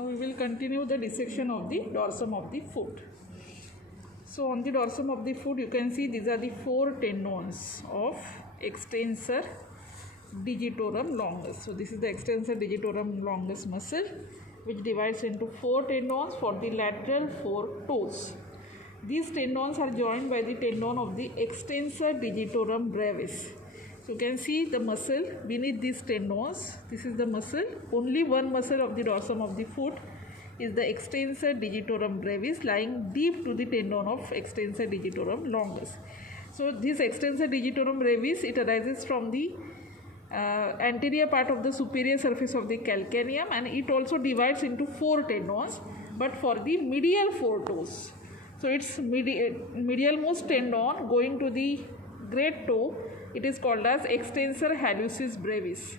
Now we will continue the dissection of the dorsum of the foot. So on the dorsum of the foot you can see these are the four tendons of extensor digitorum longus. So this is the extensor digitorum longus muscle which divides into four tendons for the lateral four toes. These tendons are joined by the tendon of the extensor digitorum brevis. So you can see the muscle beneath these tendons. This is the muscle. Only one muscle of the dorsum of the foot is the extensor digitorum brevis, lying deep to the tendon of extensor digitorum longus. So this extensor digitorum brevis, it arises from the anterior part of the superior surface of the calcaneum, and it also divides into four tendons, but for the medial four toes. So its medialmost tendon going to the great toe, it is called as extensor hallucis brevis.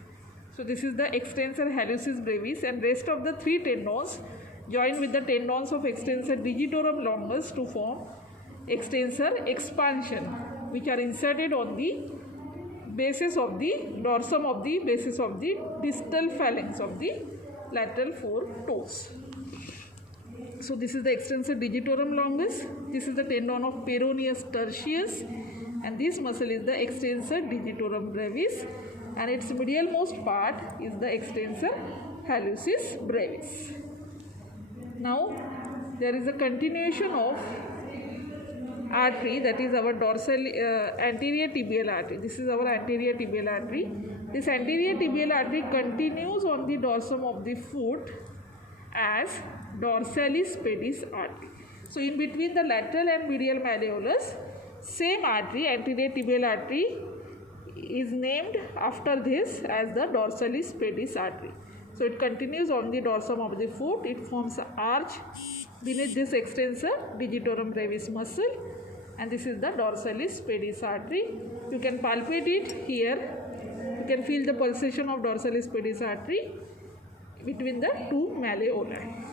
So this is the extensor hallucis brevis, and rest of the three tendons join with the tendons of extensor digitorum longus to form extensor expansion, which are inserted on the basis of the dorsum of the basis of the distal phalanx of the lateral four toes. So this is the extensor digitorum longus. This is the tendon of peroneus tertius, and this muscle is the extensor digitorum brevis, and its medialmost part is the extensor hallucis brevis. Now there is a continuation of artery, that is our dorsal anterior tibial artery. This is our anterior tibial artery. This anterior tibial artery continues on the dorsum of the foot as dorsalis pedis artery. So in between the lateral and medial malleolus, same artery, anterior tibial artery, is named after this as the dorsalis pedis artery. So it continues on the dorsum of the foot. It forms an arch beneath this extensor digitorum brevis muscle, and this is the dorsalis pedis artery. You can palpate it here. You can feel the pulsation of dorsalis pedis artery between the two malleoli.